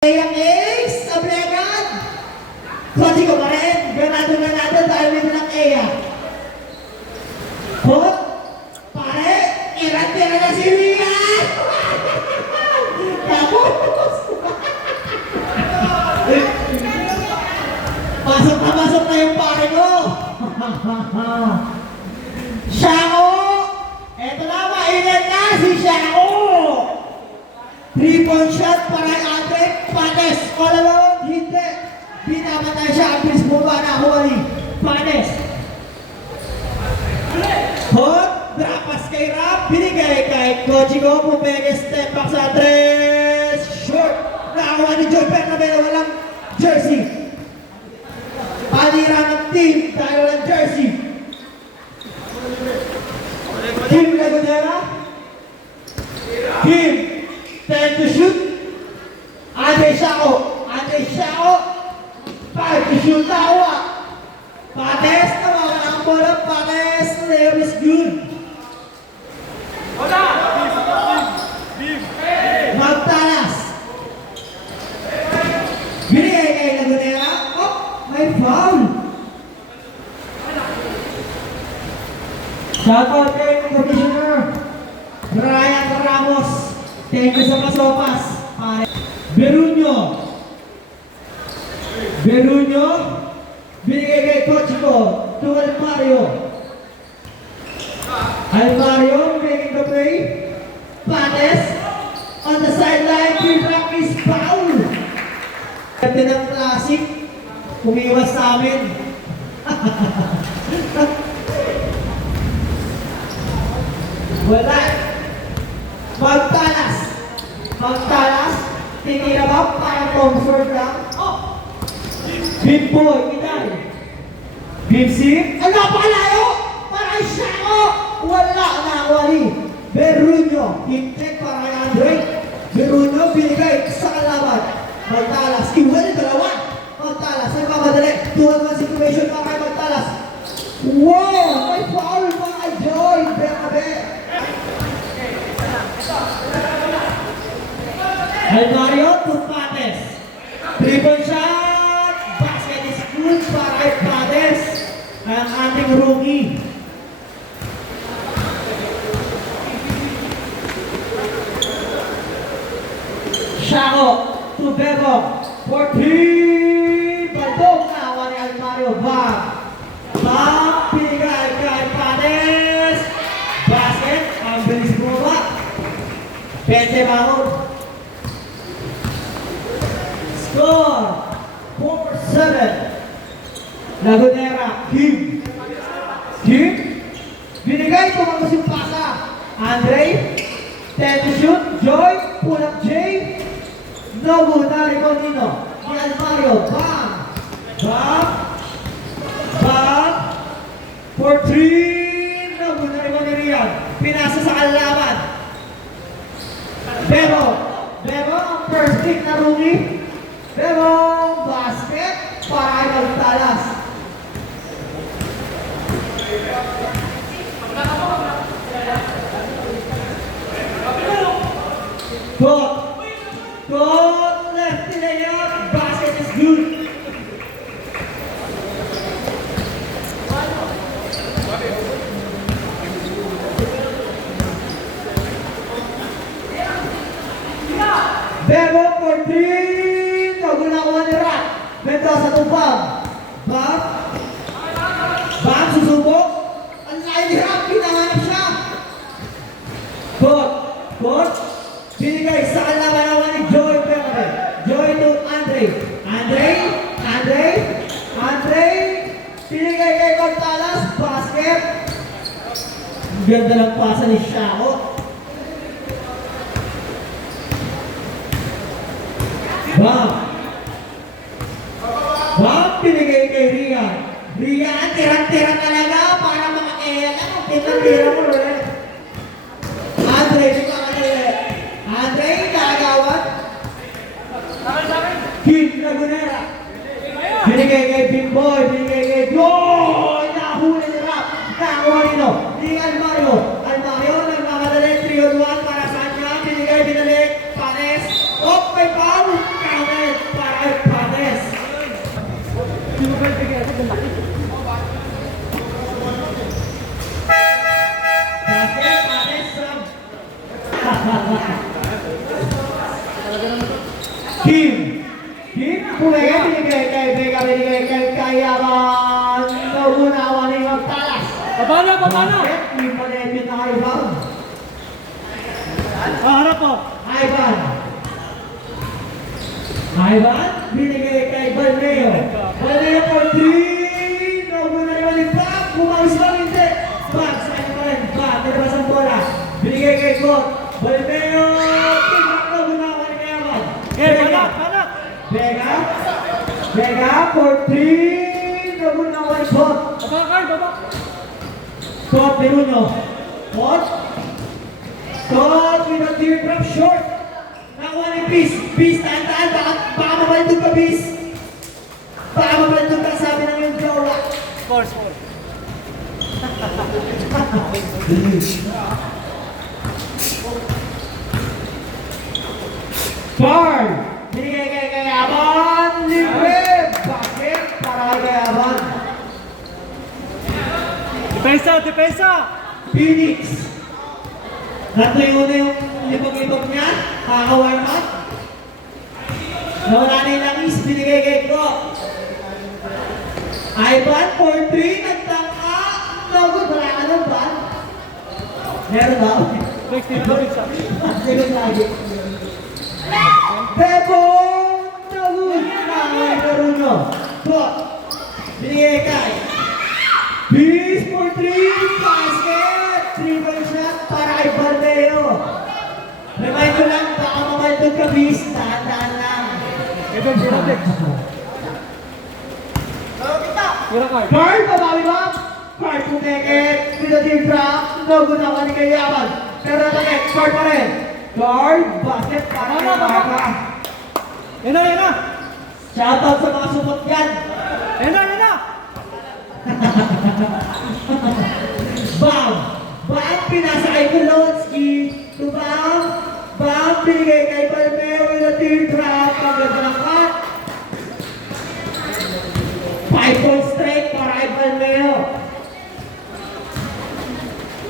Yang Ace, Ablegan. Kotsi ko pa rin. Ganado dahil may bilang Eya. Hot, pare, iran-tira na si Rian. Tapos. Pasok na yung pare ko. Shao! Eto na, mainit na si Shao! 3-point shot para Andre Panes. All alone, hindi. Binamatay siya. Ang bilis bumaba na Huwali. Panes. Hot, drapas kay Rap. Binigay kay Kochigo. Pumege step back sa tres. Short. Nakakuha ni Joy Bernabé. Walang jersey. Panira ng team dahil walang jersey. Team Lagunera. Team 10 to shoot. Andre Shao. 5 to shoot. Tawa. Pates. Tawagan ang bola. Pates. Layup is good. Magtalas. Binigay kay Lagunera. Oh, may foul. Shoutout kay Commissioner Brian Ramos. Thank you sa pasopas. Berunyo. Binigay kay coach ko. To Almario. Making the play. Pates. On the sideline. P-Rock is foul. Ganda ng classic. Kumiwas sa amin. Wala. Magtalas. Tinira ba para comfort lang? Oh! Big boy, Iday. Big Sim. Ang napakalayo! Para Shao! Wala na Wali. Berunyo. Hit-check para kay Andre. Berunyo, binigay sa kalaban. Magtalas. Iwan yung dalawa. Magtalas. Ay mamadali. 2-1 situation para kay Magtalas. Wow! May foul pa kay Joy Bernabé. Mario to Pates. 3-point shot. Basket is good para kay Pates. Ang ating rookie. Shao to Bebo. 14. Baldong nawa ni Almario. Pinigay kay Pates. Basket. Ang bilis bumaba. 20 bangon. Score 4-7. Lagunera. Kim. Binigay. Tumagos yung pasa. Andre. 10 to shoot. Joy. Pull up Jay. Nobu. Nariko Nino. Ni Almario. Bam. 4-3. Nobu. Nariko ni Rian. Pinasa sa kalaban. Bebo. Ang first pick na rookie. Pero basket para kay Magtalas. Good left layup. Basket is good. Bebo for 3. Nakuha ni Rat. Mendoza to Bam. Bam susubok. Ang layo ni Rat. Pinahanap siya. Good. Binigay sa kalaban ni Joy Bernabé. Joy to Andre. Binigay kay Magtalas. Basket. Ganda ng pasa ni Shao. Binigay kay Rian. Tira-tira talaga para makakaya ka. Tira mo rin. Andre, nagagawat. Kim Lagunera. Binigay kay Big Boy. Joy! Nahuli ni Rap. Nakakuha nino. Ni Almario nagmamadali. 3-on-1 para sa kanya. Binalik. Panes. May foul. Counter. Kim. Kim, pumega, binigay kay Vega, binigay kay Kayaman. Nauunawa ni Magtalas. Baba na, baba na! Kim pa rin yun na Ivan. Harap po! Ivan. Ivan, binigay kay Balneo. Balneo for 3. Nauuna naman ni Bam. Bumawis lang hindi. Bam, sa kanya pa rin. Bam, nilabas ang bola. Binigay kay God. Balneo. Tingnan na gunawa ni Kayaman. Okay, banak, banak! Vega. Vega for 3. Nagunawa ni God. Baba, Carl, baba! God, Peruno. God. God with a teardrop short. Nakuha ni Peace. Peace, tahan-tahan. Baka mabalik doon ka, Peace. Baka mabalik doon ka, sabi ng yung Jola. Force, force. Guard. Binigay kay Kayaban. Libre. Bakit? Para kay Kayaban. Depensa, depensa! Phoenix. Natuyo na yung libag-libag niya. Kaka-warm up. Nawala na yung langis. Binigay kay Ko. Ivan for 3. Nagtanga. Logod. Wala ka nun ba? Meron ba? Next, depensa. Second lagi. Bebo! Nagod. Nakaway Peruno. Ko. Binigay kay. Peace for 3. Basket. 3-point shot para kay Baldeo. Remind ko lang, baka mamaldog ka, Peace. Tahan-tahan lang. Ito, hirap eh. Hirap, Carl. Carl, babawi ba? Carl, pumeket. With a deep drop. No good naman ni Kayaman. Pero natakit. Carl pa rin. Carl, basket para kay Marca. Yan na, yan na! Shoutout sa mga supot yan. Yan na, yan na! Bam! Bam! Pinasa kay Kulonski. To Bam! Bam! Binigay kay Balmeo with a teardrop. Ang ganda ng cut. 5-point straight para kay Balmeo.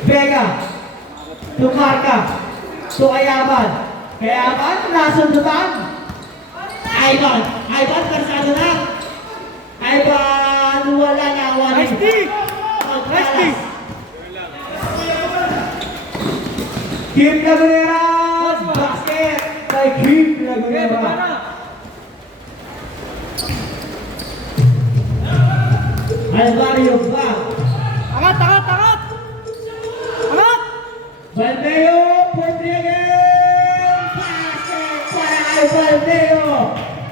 Vega. To Marca. To Kayaban. Kayaban, nasundutan. Ivan. Ivan, karsado na. Ivan, wala na. Nice D! Nice D! Kim Lagunera! Basket by Kim Okay, baba Lagunera. na! Alvario ba? Angat, angat, angat! Angat! Baldeo for 3 again! Basket para kay Baldeo!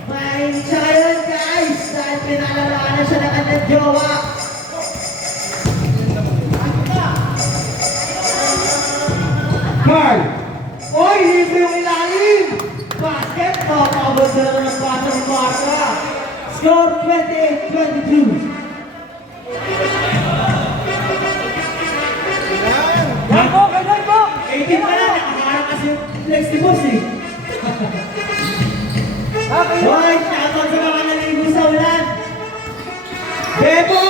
Main siya yun, guys! Dahil pinalalanan siya ng kanyang jowa. Carl! Oy, libre yung ilalim! Basket! Nakakabot na naman ng bata ng Marca. Score 28-22. Yan po, ganyan po! 18 pa lang, nakaharap kasi yung flex ni Boss eh. Okay. Hoy, shoutout sa mga naligo sa ulan. Bebo!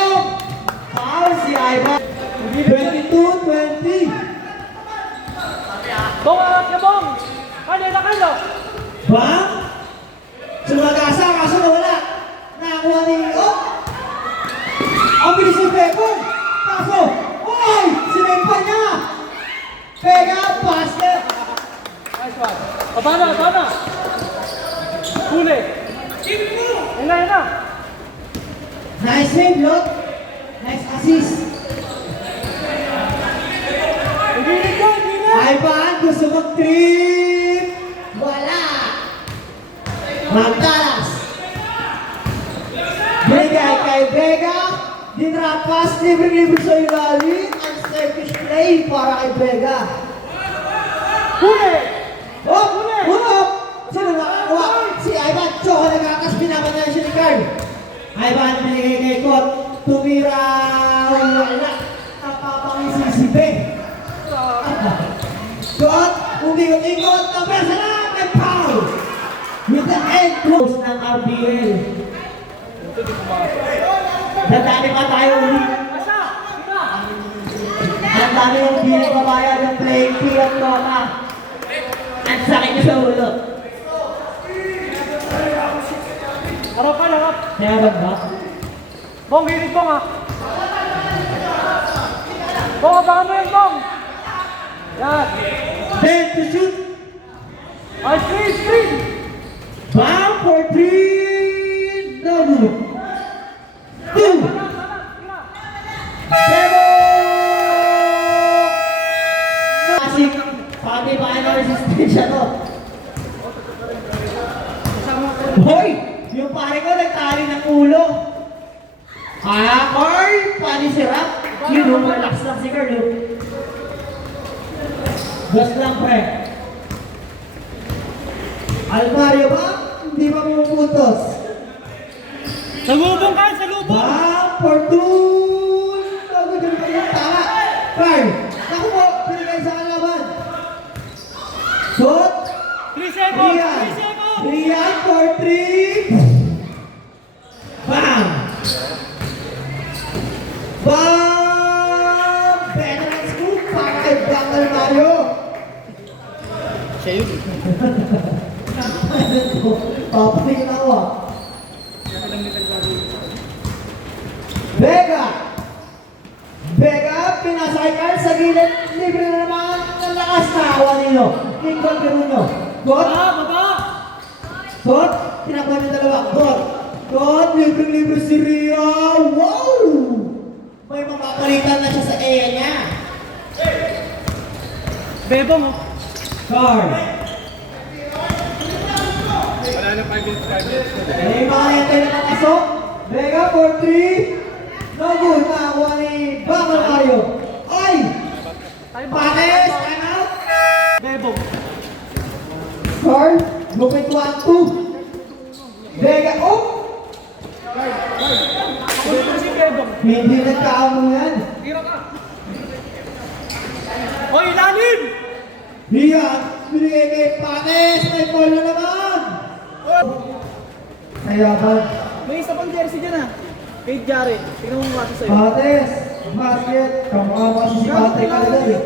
Foul si Ivan. 22-20. Bong, angat na bong! Kanina, Carlo! Ba? Sumagasa, kaso nawala. Nakakuha ni... Oh! Ang bilis ni Bebo! Kaso, oy! Sinimpa niya! Pega, basket! Nice one. Baba na, baba na! Huli! Yan na, yan na! Nice save, look. Nice assist. Hindi ka, hindi na! Ivan, gusto mag-trip. Wala. Magtalas. Bigay kay Vega. Dinrap pass, libre-libre sa ilalim. Unselfish play para kay Vega. Huli! Oh! Huli! Sino nakakuha? Si Ivan. Choco nagkakas, pinapanayan siya ni Carl. Ivan, binigay kay Kot. Tumira. Wala. Napapangisi si Ben. Kot, umigot-igot. Napesa na. May foul. With the end close ng RBL. Dadali pa tayo ulit. Asa! Iba! Ang dami yung hindi nagbabayad ng playing fee at Toma. Ang sakit niya sa ulo. Harap ka, harap. Kaya ba? Bong, hirit Bong ah. Bong, abangan mo yun, Bong. Yan. Then to shoot. Ay, screen. Bang for 3. No good. 2. Zero. Kasi pati ba na resistensya to? Hoy! Yung pare ko nagtali ng ulo. Carl! Panisirap. Yun, relax lang si Carl. Gas lang, pre. Almario ba? Hindi ba pumupuntos? Salubong ka, salubong. Bang for 2. Tago dyan pa yung tama. Carl! Naku po! Pinigay sa kalaban. Shot! 3 seconds, Rian! 3 seconds. Rian for 3. Bang! Bang! Veteran scoop para kay Bang Almario. Siya yun. Papatingin ako ah. Vega! Vega, pinasay ka sa gilid. Libre na naman ang lakas na awa ninyo. Tingkol ka ninyo. God? Baba. God? Tinakuha niyo dalawa. God? God, libre-libre si Ria. Wow! May mapapalitan na siya sa EA niya. Bebong oh. Carl. Wala na 5 minutes. May mga yantay na nakasok. Vega for 3. No good. Nakakuha ni Bang Almario. Ay! Pares! Time out! Bebong. Carl, lupit 1-2. Vega, oh! Bebong si Bebong. Hindi nagkaamo yan. Tira ka. Hoy, ilalim! Rian, binigay kay Pares. May ball na naman. Kaya ba? May isa pang jersey dyan ah. Kay Jared. Tingnan mo mga sa'yo. Pares, basket. Kamukha mo kasi si Patrick Alagay eh.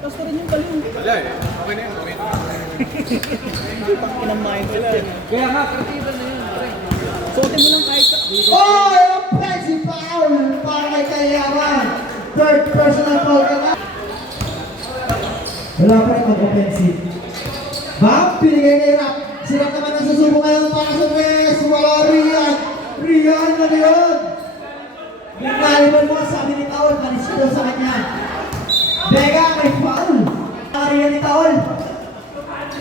Plus to rin yung galing. Wala eh. Okay na yun. Okay na yun. Pang mindset yan. Kaya nga, kreatiba na yun. Suotin mo lang kahit sa... Oh, offensive foul para kay Kayaman. Third personal foul ka na. Wala pa rin mag-offensive. Bang, pinigay kay Rap. Si Rap naman ang susubo ngayon para sa West. Wala Rian. Rian na yun. Naliban mo, sabi ni Taol, malis ka daw sa kanya. Vega, may foul. Rian ni Taol.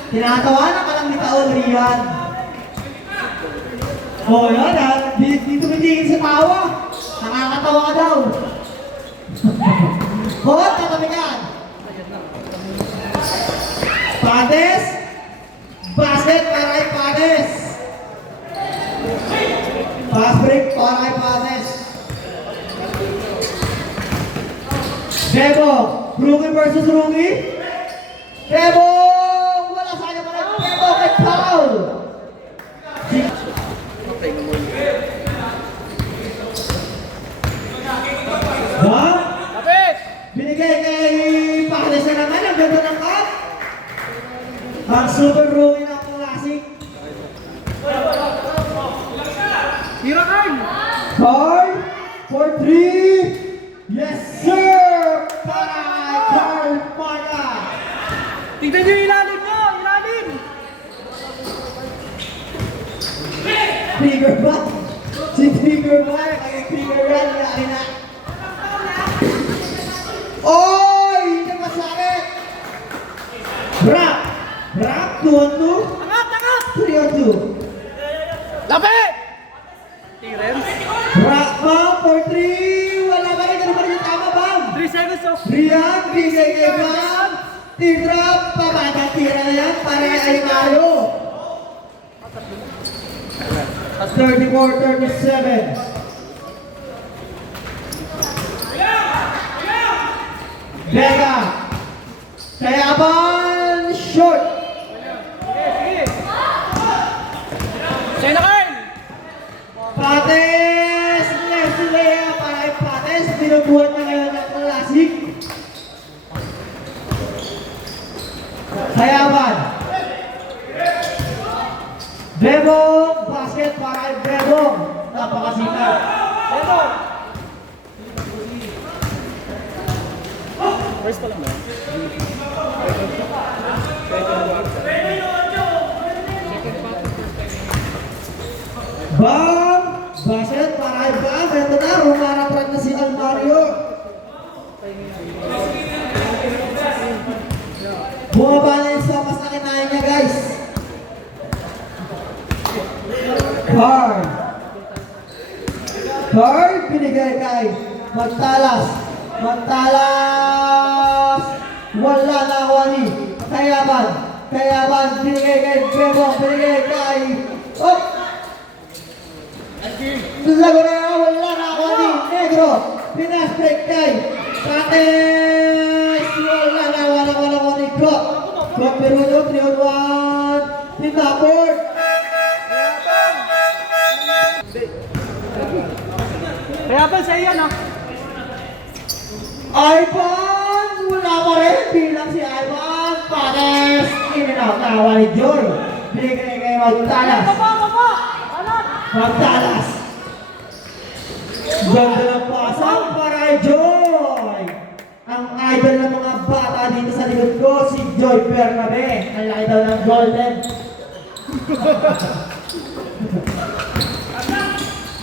Tinatawanan ka lang ni Taol, Rian. Oh, yan ha. Dito tumitingin sa tawa. Nakakatawa ka daw. Hot, tatabigan. Pades. Basket para kay Pades. Pass break para kay Pades. Debo. Rookie versus rookie. Debo. Wala sa kanya pa rin. Debo kay Paul. Ha? Kapit! Binigay kay Pales na naman. Ang ganda ng cut. Ang super rookie ng classic. Tira Carl! Carl for 3. Yes, sir! Para kay Carl Marca. Tignan nyo yung ilalim nyo! Ilalim! Trigger ba? Si Trigger ba? Kaya Trigger yan. Yari na. Oy! Hindi masakit! Rap! Rap! 2-on-2? Angat! Angat! 3-on-2? Lapit! Tirens? Rap Bang for 3! Wala ba rin? Ano ba rin yung tama, Bang? 3 seconds of... Rian, bigay kay Bang! T-drop! Pabata tira na yan para kay Almario! 34-37. Vega. Kayaban. Short. Sige! Sa'yo na Carl! Pates. Left Lea para kay Pates. Binubuhat na ngayon ng classic. Kayaban. Bebong, basket para kay Bebong. Napakasikat. Bebong! First pa lang ba? Bam! Basket para kay Bam. Ito na, rumaraprat na si Almario. Bumaba na yung sopas na kinain niya, guys. Card. Card, binigay kay Magtalas. Magtalas. Wala na ako ni. Kayaban. Kayaban, binigay kay Bebong. Binigay kay... Oh! Lago na, wala na ako ni. Negro. Pinasbreak kay Pates. Wala na ako ni Klop. Klop Peruno, 3-on-1. Pinaport. Kaya ba sa iyo, no? Ivan! Wala pa rin. Bilang si Ivan. Pates. In-and-out na ako ni Joy. Binigay kay Magtalas. Baba! Anak! Magtalas. Ganda ng pasang para kay Joy. Ang idol ng mga bata dito sa likod ko, si Joy Bernabe. Ang laki daw ng golden.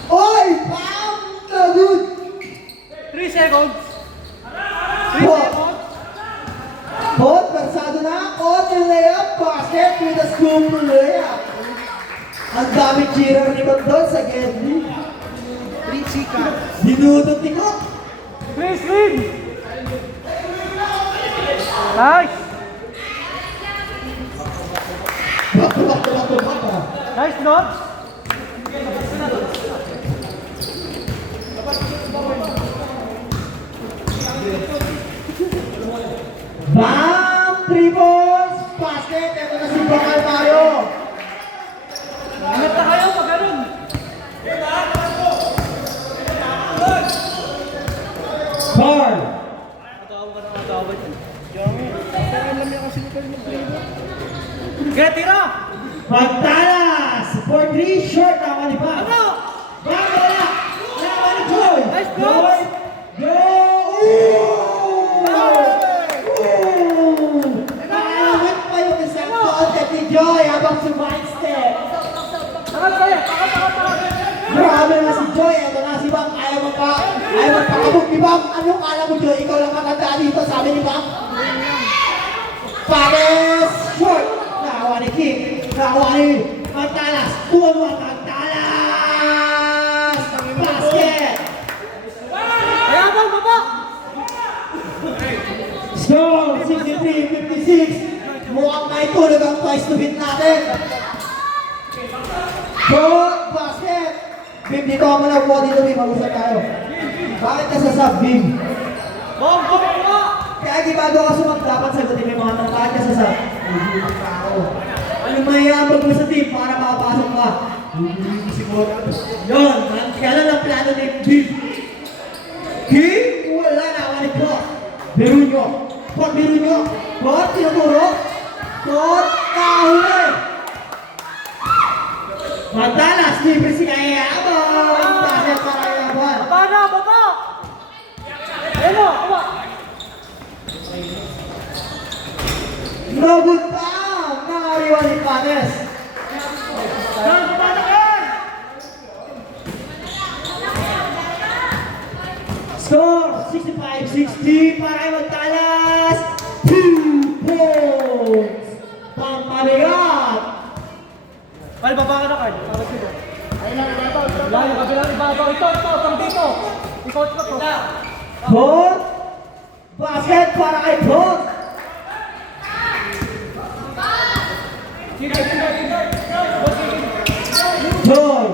Oy! Pam! Good! 3 seconds. 3 Hot! seconds. Hot! Persado na. On yung layup. Basket with a scoop to layup. Ang dami cheerer ni doon sa Gedli. 3 chika. Dinudot ni Kot. Please win! Nice! Bak. Nice, no? Bam! Triples! Basket! Ito na si Bakal Mario. Ingat na kayo pag ganun. Carl! Kaya tira! Magtalas! For 3 short naman ni Bam. Ano? Bam! Wala! Naman ni Joy! Nice Joy! blocks! Joy! Nakawit pa yung isang content ni Joy habang sumain-step. Takat kayo! Takat! Grabe na si Joy. Ito na si Bam. Ayaw magpakabog ni Bam. Ano kala mo, Joy? Ikaw lang matanda dito, sabi ni Bam. Pares! Short! Nakawa ni King. Nakawa ni Magtalas. 2-on-1 Magtalas! Basket! Kaya bang baba! Score! 63-56. Mukhang may tulog ang twice to beat natin. Short! Basket! Bim, dito ako muna buha dito, Bim. Mag-usap tayo. Bakit ka sasab, Bim? Bom! Kaya di bago ka sumag, dapat sagutin mo yung mga tanong. Bakit ka sasab? Ano mayayabag mo sa team para makapasok ka? Siguro. Yun, kailan ang plano ni Bim? King? Wala na ako ni Pot. Biro nyo. Pot, biro nyo. Pot, tinuturo. Pot, kahuli. Magtalas, libre si Kayabang. Basket para Kayabang. Baba na! Baba! Ayun mo! Baba! No good pa! Nakariwa ni Pates. Baba na kayo! Score 65-60 para kay Magtalas. 2 points. Pampabigat. Kal, baba ka na, Carl. Bakit sila? Ayun lang, ibabaw. Layo, kabilang ibabaw. Ito, pang dito. I-coach ko to. Pot. Basket para kay Pot. Joy.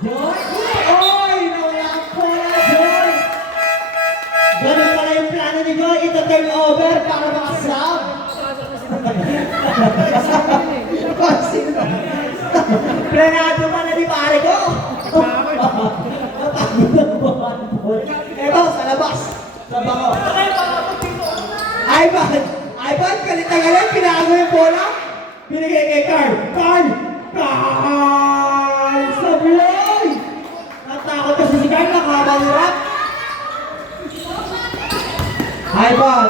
Joy. Oy! Nawala ang bola, Joy. Ganun pala yung plano ni Joy. Ito turn over para makasab. Planado pa na ni pare ko. Ito, sa labas. Sa bako. Ivan, kalit na galit, pinago yung bola. Binigay kay Carl. Carl, Carl! Sablay! Natakot kasi si Carl, nakamanirap. Ivan!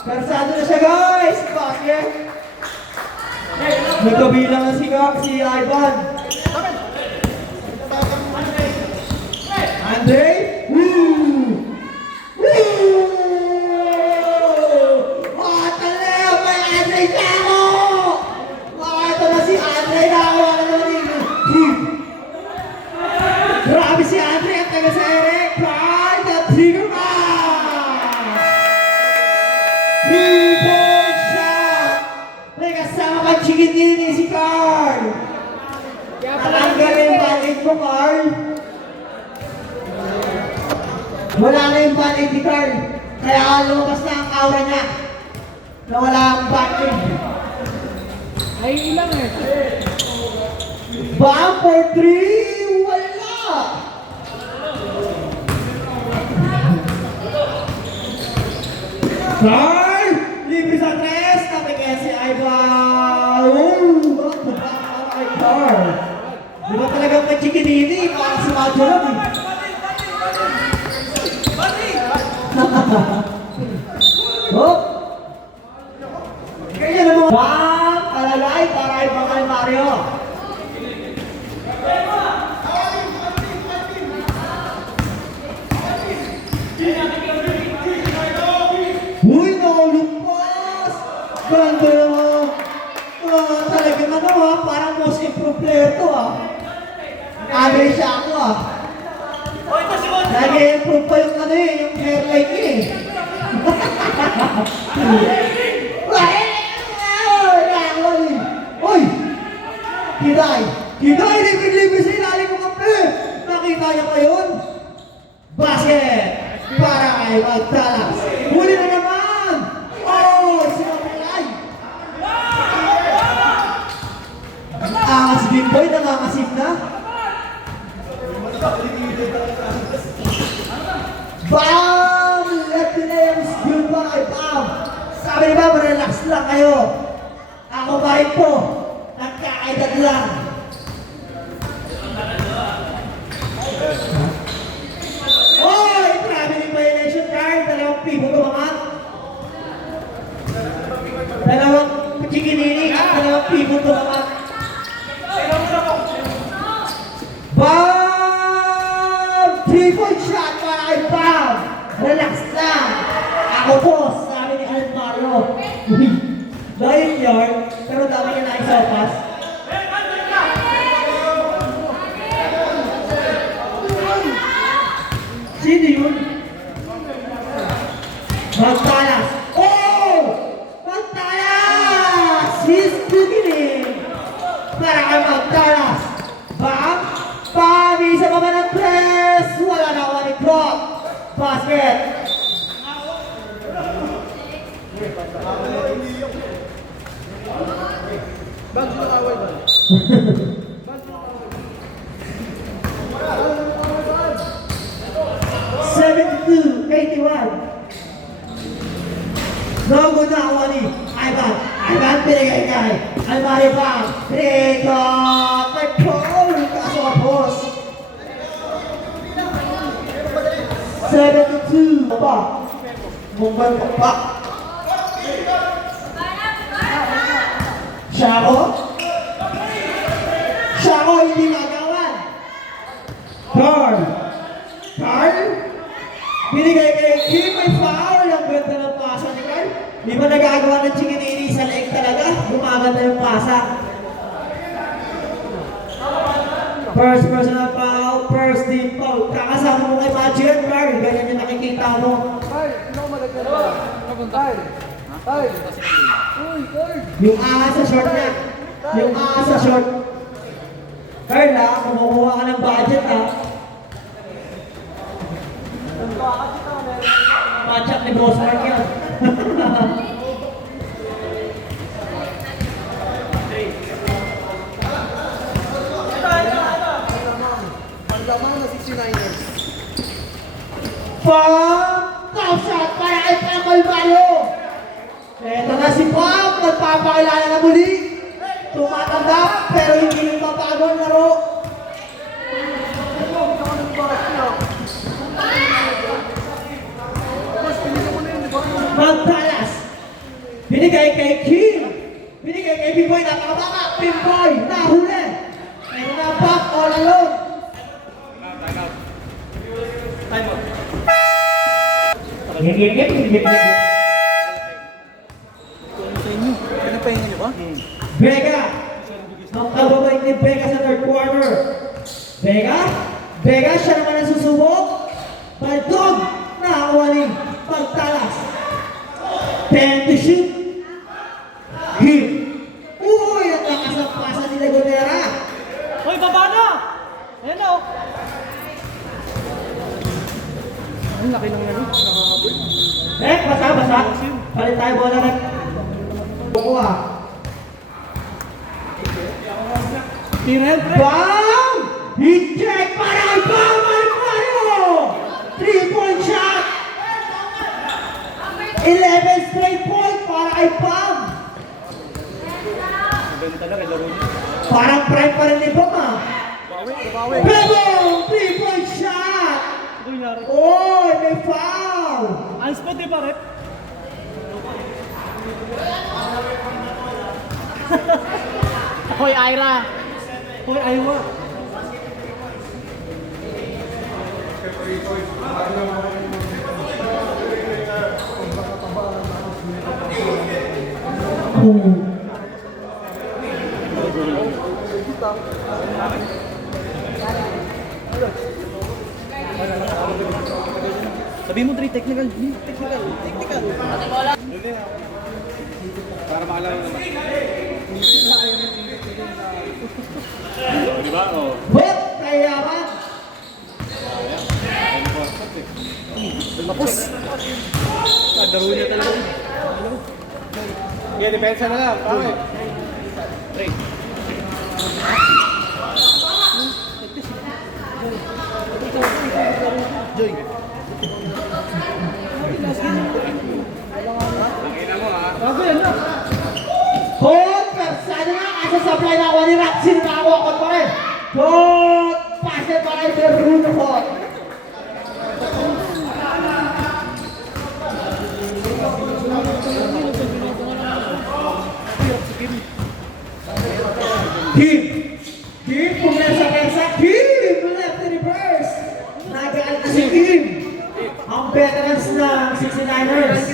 Karsado na siya guys! Bakit? Nagkabilang na si Ivan. Andre? Woo! Woo! Mataleo! May Andre Tiago! Ito na si Andre na wala naman yung team. Grabe si Andre at taga sa Eric. Pride at trigger man! 3-point shot! May kasama kang chikitini si Carl. Natanggal na yung band-aid mo, Carl. Wala na yung band-aid ni Carl. Kaya lumabas na ang aura niya. Na wala ang band-aid. Ay, ilang eh. Bang for 3! Wala! Carl! Libre sa 3! Napigay si Ivan! Oh! Ay, Carl! Di ba talagang may chikinini? Parang si Macho lang eh. Oh! Kaya naman! Bang! Alalay! Para ibang kay Mario! Uy, nakalumpas! Ganda naman! Talagang ano ha, parang most improved player to ha. Average siya ako ha. Nag-improve pa yung ano eh, yung hairline niya eh. Uy! Kiday! Kiday! Libre-libre sa ilalim ng kape! Nakita niya pa yun? Basket! Para kay Magdalas! Huli na naman! Oh! Sinapilay! Angas Bimboy, nangangasip na? Bam! Let the names goodbye! Bam! Sabi ni Bam, relax lang kayo. Ako ba rin po? Nagkakaedad lang. Oy! Traveling violation card. Dalawang pibo tumangat. Dalawang chikinini at dalawang pibo tumangat. Bam! 3-point shot para kay Bam! Relax lang. Ako po, sabi ni Alp Mario. Uy! 9 yard, pero dami niya naisopas. Sino yun? Magtalas! Oh! Magtalas! He's beginning! Para kay Magtalas! Bam! Bam! Isa pa ba ng press? Wala na ako ni Croc! Basket! Bags na away ba? 72-81. Logo na ako ni Ivan. Ivan pinigay kay Almari Bang. Pinigay ko kay Paul. Kaso ka boss. 72 pa. Munggan pa pa. Siako? Siako hindi magawan. Carl. Carl? Binigay kay Kim, may foul. Ang ganda ng pasa ni Carl. Di ba nagagawa ng chikinini sa leeg talaga? Gumaganda yung pasa. First personal foul, first team foul. Kakasama mo kay Magic, Carl. Ganyan yung nakikita mo. Ay, sino malagyan ba? Ay! Ay! Uy, Carl! Yung ahas sa short niya. Yung ahas sa short. Carl ha, kumukuha ka ng budget ha. Matchup ni Boss Mark yan. Ang damang na 69ers. Top shot para kay Pangol Mario. Eto na si Pop, nagpapakilala na muli. Tumatanggap pero hindi nito bagong laro. Magtalas. Binigay kay Kim. Binigay kay Pimboy. Napakabaka. Pimboy. Nahuli. Meron na back all alone. Ngip. Kung sa inyo, pinapahinga niyo ba? Vega. Ang kababait ni Vega sa third quarter. Vega, siya naman ang susubok. Baldog. Nakakuha ni Pagtalas. 10 to shoot. Hit. Uy, at nakasapasa ni Lagunera. Hoy, baba na! Ayan na oh. Ang laki ng ano, nakakabot. Basa. Palit tayo bola na. Bukuha. Tirel, pre! Bam! Hit check para kay Bam Alfaro! 3-point shot! 11 straight point para kay Bam! Ganda lang, laro niya. Parang prime pa rin ni Bam ah! Bawi. Bebong! 3-point shot! Ito yung yari. Oy! May foul! Ang spot eh, pare. Hoy, Ira! Hoy, Ira! Sabi mo, Dre, technical. Para maalala naman. Di ba? Oh. Hop! Kayaman! Lapos. Daro niya talaga. Yeah, depensa na lang. Pangit. Dre. Joy. Bago yan na. Hop! Sana nga kasi supply na ako ni Ratsin nakakuha ko pa rin. Hop! Pase pa kay Berruno ko. Kim! Pumesa. Kim! Left reverse! Nagaan na si Kim! Ang veterans ng 69ers.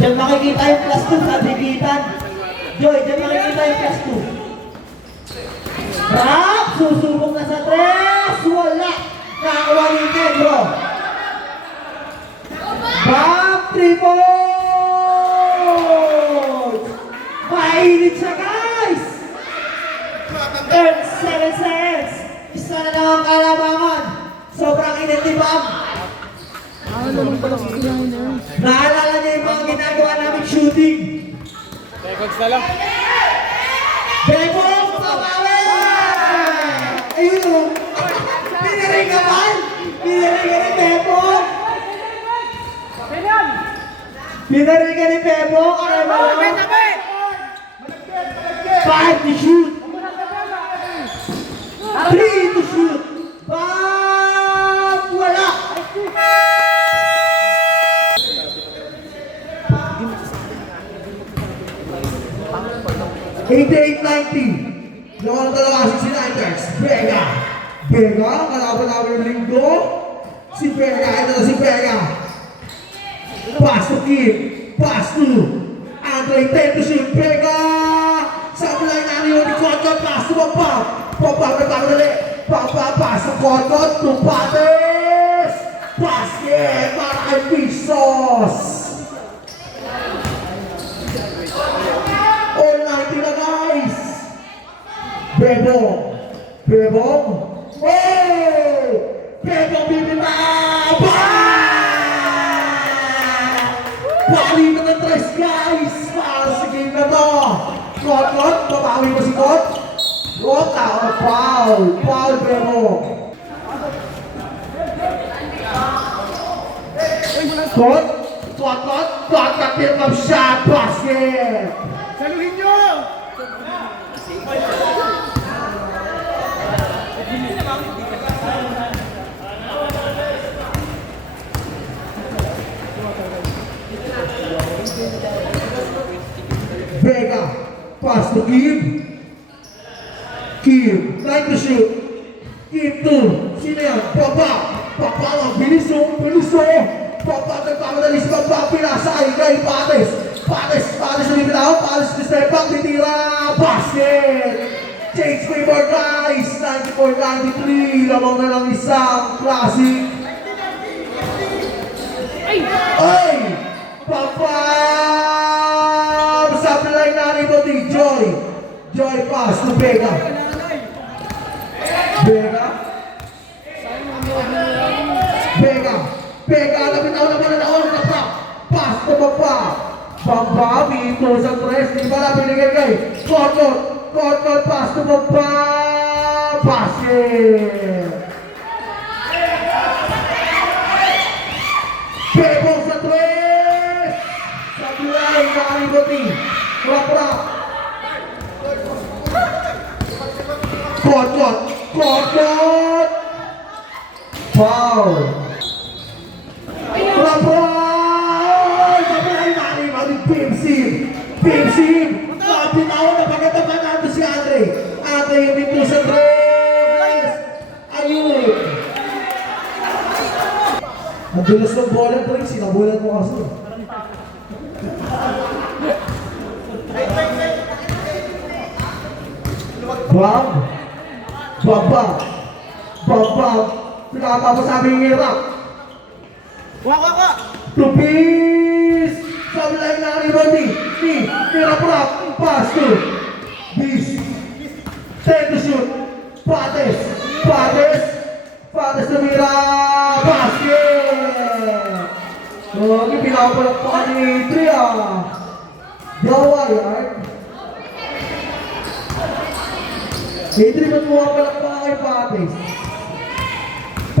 Diyan makikita yung plus 2 sa bigitan. Joy, diyan makikita yung plus 2. Rap! Susubok na sa 3! Wala! Nakakuha ni Pedro. Bam! 3 points! Mainit siya, guys! 37 cents! Isa na lang ang kalamangan. Sobrang init ni Bam. Naalala niya yung mga ginagawa namin shooting. Records na lang. Bebong! Pabawi! Ayun o! Piniring naman! Piniring ka ni Bebong! Piniring ka ni Bebong! Aray mo! 5 to shoot! 3 to shoot! Bam! Wala! $88.90. Lawan talaga si Niners. Vega. Kalaban namin ng linggo. Si Vega. Ito na si Vega. Pass to Kim. Pass to Andre. 10 to shoot. Vega. Sabi lang namin yung Kotkot. Pass to Pop. Pop na dali. Pass to Kotkot. To Patters. Basket. Para kay Pisos. All 90 na guys! Bebong! Oh! Bebong bibitaw! Palitan ng tres guys! Para sa game na to! Kot! Babawi mo si Kot? Kot! Foul! Bebong! Kot! Got him of shot basket! Saluhin nyo! Vega, pass to Kim. Kim, like to shoot. Kim to, sino yan? Papa, Papa lang, bilis o. Papa, nagpamadali si Papa, pinasay kay Pates. Pates na bibitaw, Pates to step back, titira, basket. Change favor guys, 94-93, lamang na lang isang classic. Ay! Papa! Sabi lang natin ito ni Joy. Joy pass to Vega. Vega, nabitaw naman na ako na pa. Pass to Papa. Papa, Vito sa tres. Di ba na binigay kay? Court, pass to Papa. Basket. Bebo sa tres. Sabi lang natin ito ni Rap. Court. Foul. Rapoy! Sabi ay nani, mali Pimsim! Bitawan na pagkatapan natin si Andre. Andre yung dito sa tres! Ayun! Ang dulas ng bola po rin, sinabulan mo kasi. Baba! Pinakatapos sa aming hirap. Waka! Tupis! Sabi lang na ni Rap, pass to Bis. 10 to shoot. Pates na mira, basket! Okay, pinapalakpakan ni Tria. Jawa yan. Idri, ba't mo ang palakpakan kay Pates?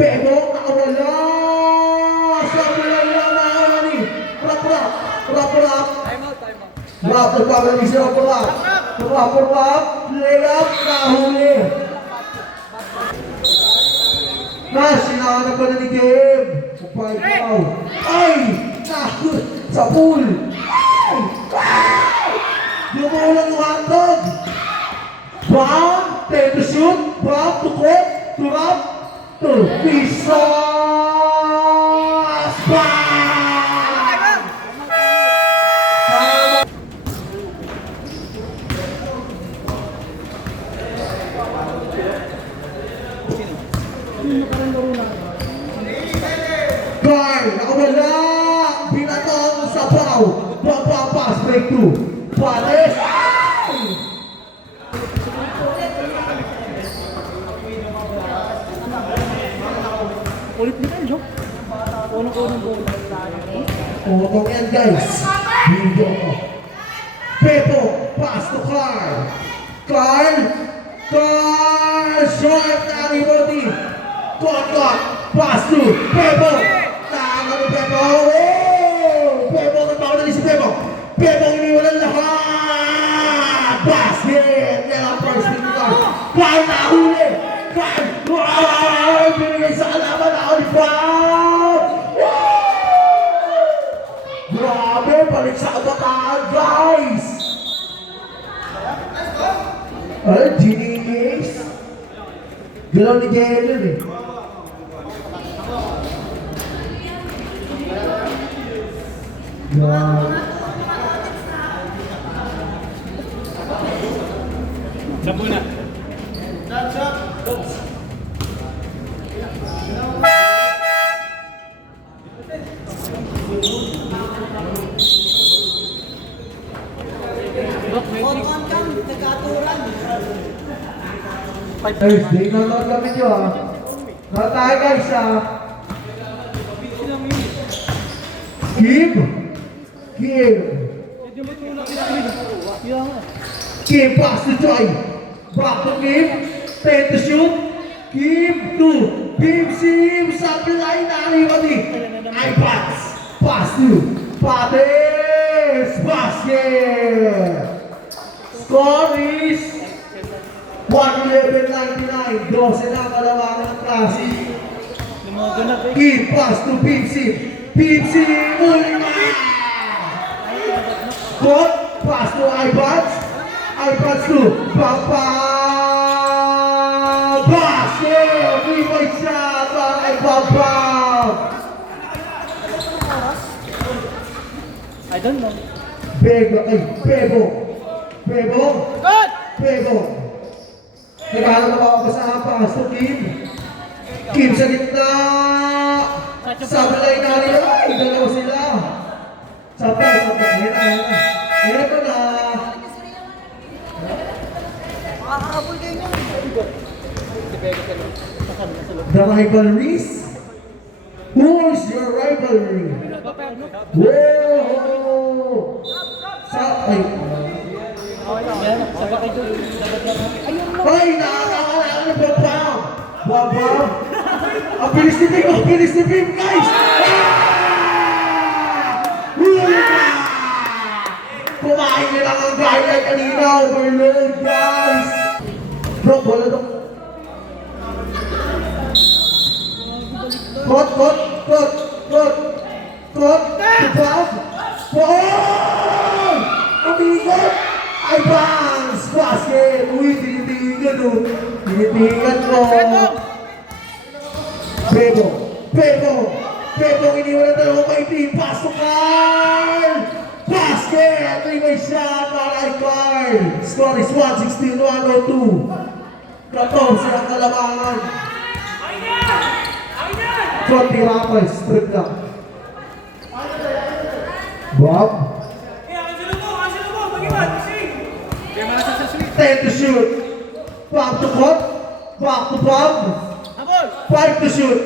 Pero, nakawala! Sabi lang na ni Rap. Time out. Rap, nagpapalagay si Rap. Layup, nahuli. Sinahanap pa na ni Game. Kupay daw. Ay! Nakut! Sa pool! Lumulang yung hotdog! Bam! 10 to shoot! Bam! To court! To Rap! To Pisos! Bam! Carl, nakawala! Binatong sa paw! Papapas, breakthrough! Pates! Ulit nito yun, Joe. Unang bola. Unang yan guys! Video ko! Pepo, pass to Carl! Short na ni Boti! Court! Pass to Pepo! Tama ni Pepo! Pepo, nagpapalali si Pepo! Pepo, iniwalan lahat! Basket! Yan ang first pick ni Carl nahuli! Carl! Binigay sa kalaban ako ni Carl! Grabe! Balik sa kabataan, guys! Ay, genius! Galaw ni Jalen eh. Sapo na. Thursday, nanonood kami nyo ah. Nanonood tayo guys ah. Kim, pass to Joy. Back to Kim. 10 to shoot. Kim to Sim. Supply na ni iPads. Pass to Pates. Basket. Score is 11.99. 12 na kalamangan ng klase. Lumogo na, pre. Give pass to Pipsy. Pipsy muli na! Good pass to iPads. iPads to Papa. Basket! May shot para kay Papa. I don't know. Bego, ay, Bebo. Bebo. Good! Bebo. Naghahanap ako pa sa pass to Kim. Kim sa gitna. Sablay na nila. Ay, dalawa sila. Sabay. Ayan na. Eto na. Makakahabol kayo niya. Si Bego ka lang. Sasama na sa loob. The rivalries. Who's your rivalry? Whoa! Ay, Yan, sabi kayo doon. Dapat na. Ayun mo. ay, nakakala ng Baba! Baba! Ang bilis ni Bim! Ang bilis ni Bim, guys! Huli ka! Kumain nila lang ang gaya kanina! Overload, guys! Bro, bola dong! Kot! Tupag! Ball! Amigot! Ay, bounce! Basket! Uy, tinitigan o! Tinitigan ko! Bebo, iniwan na dalawa kay team. Pasok Carl! Basket! May shot para kay Carl! Score is 116-102. 14 ang kalamangan. Konti Rapaz, strip lang. Bob. 10 to shoot. Back to Bob. Back to Bob. 5 to shoot.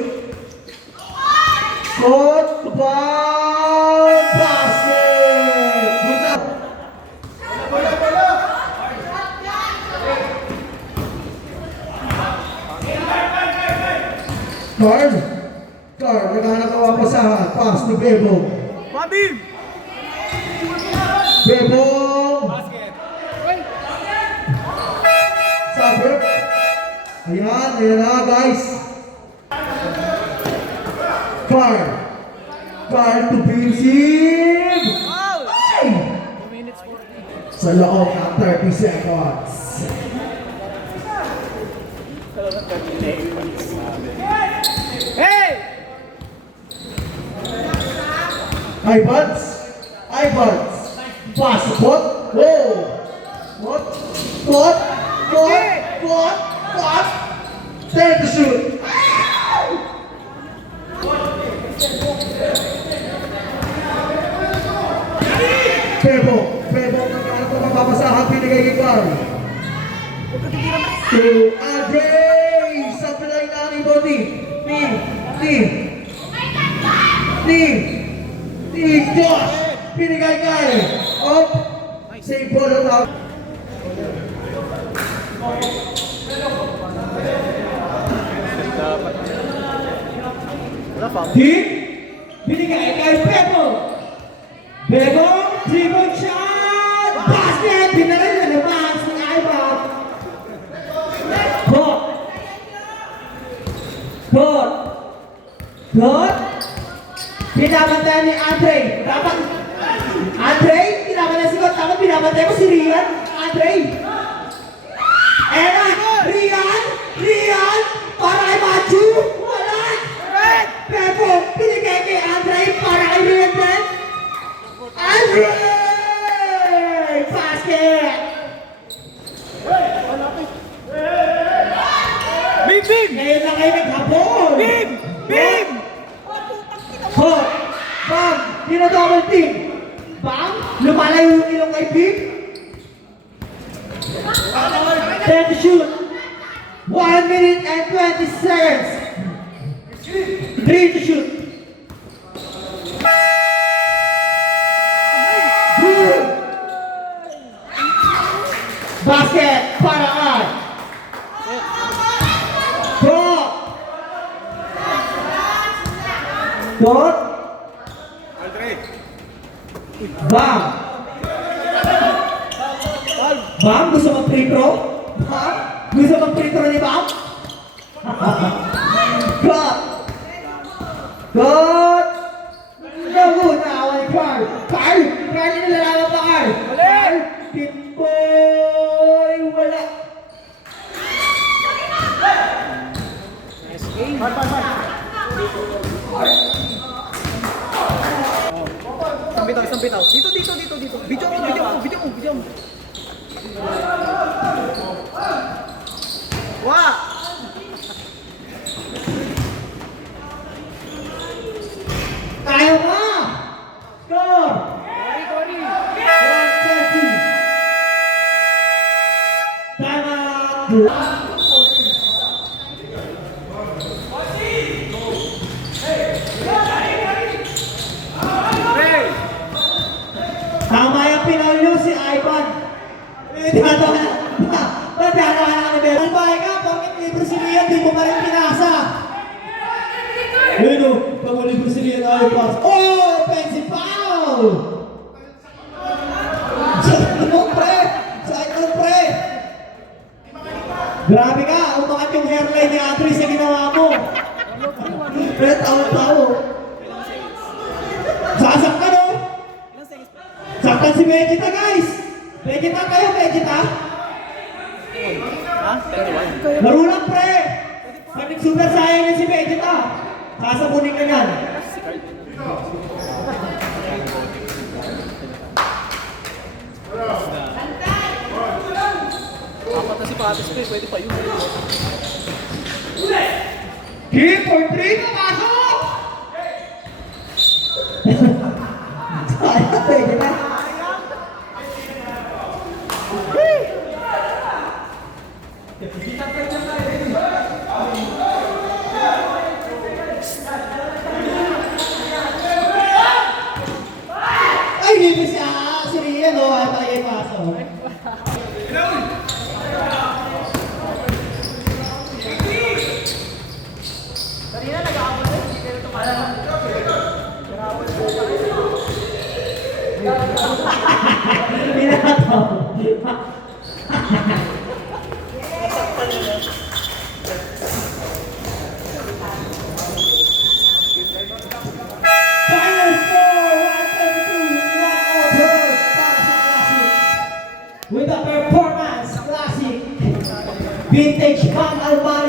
Shot to Bob. Basket. Good luck. Carl, naghahanap ang wapasahan. Pass to Bebo. Bobby! Bebo. Sabi. Ayan na guys. Carl to Bimsig. Ay! 2 minutes 40. Sa loob ng 30 seconds. Hey! iPads. Pass. What? 10 to shoot. Bebo, nagkaroon ko mapapasahan pinigay kay Carl. To Andre! Sa pilay na ni Bodi. Ni Josh! Pinigay kay Up! Save ball out. Wala pa. Deep. Binigay kay Bebo. Bebo, dribble shot. Basket. Pinaril na naman si Ivan. Good. Pinabantay ni Andre. Dapat. Andre, pinabantay si God. Dapat pinabantay mo si Rian. Andre. Era, Rian. Para kay Machu. Wala. Bebo, pinigay kay Andre. Para kay Rian din. Andre! Basket! Bim! Ngayon na kayo naghapon! Bim! Hot! Bam! Dino-double team! Bam! Lumalayo yung ilong kay Bim! 10 to shoot! 1 minute and 20 seconds! 3 to shoot! Good! Basket! Para kay! Dot. Bam! Bam! Gusto mo free throw? Bam! Gusto kang free throw ni Bob? Cut! Cut! Naku, naaway Carl! Carl! Carl, inilalaman pa Carl! Carl! Timboy! Wala! Nice game. Isang bitaw. Dito. Video mo. Wah! Kaya ka! Score! Cory. 130! Time out! Hey! Tama yung pinaul nyo si Ivan. Ba't hanawa na kami Bel? Ang bahay ka, bakit libro si Lian, di mo pa rin pinasa? Ayun o, pag libro si Lian, ayaw pass. Oh! Offensive foul! Side mo, pre! Grabe ka, umangat yung hairline ni Andres sa ginawa mo. Pero tawa-tawa. Sasaktan o! Ilang seconds pa? Saktan si Vegeta, guys! Vegeta kayo, Vegeta! Ha? 31. Laro lang, pre! Pag nag-super sayang yan si Vegeta, sasabunin ka yan. Apat na si Patis pa, pwede pa yun. Keep for 3, papasok! Sayang, Vegeta. Ay, hindi siya si Rian, o. Ay, palagay pasok. Pinataw. Final score, 132, 1 over para sa Classic. With a performance classic, vintage Cam Almada.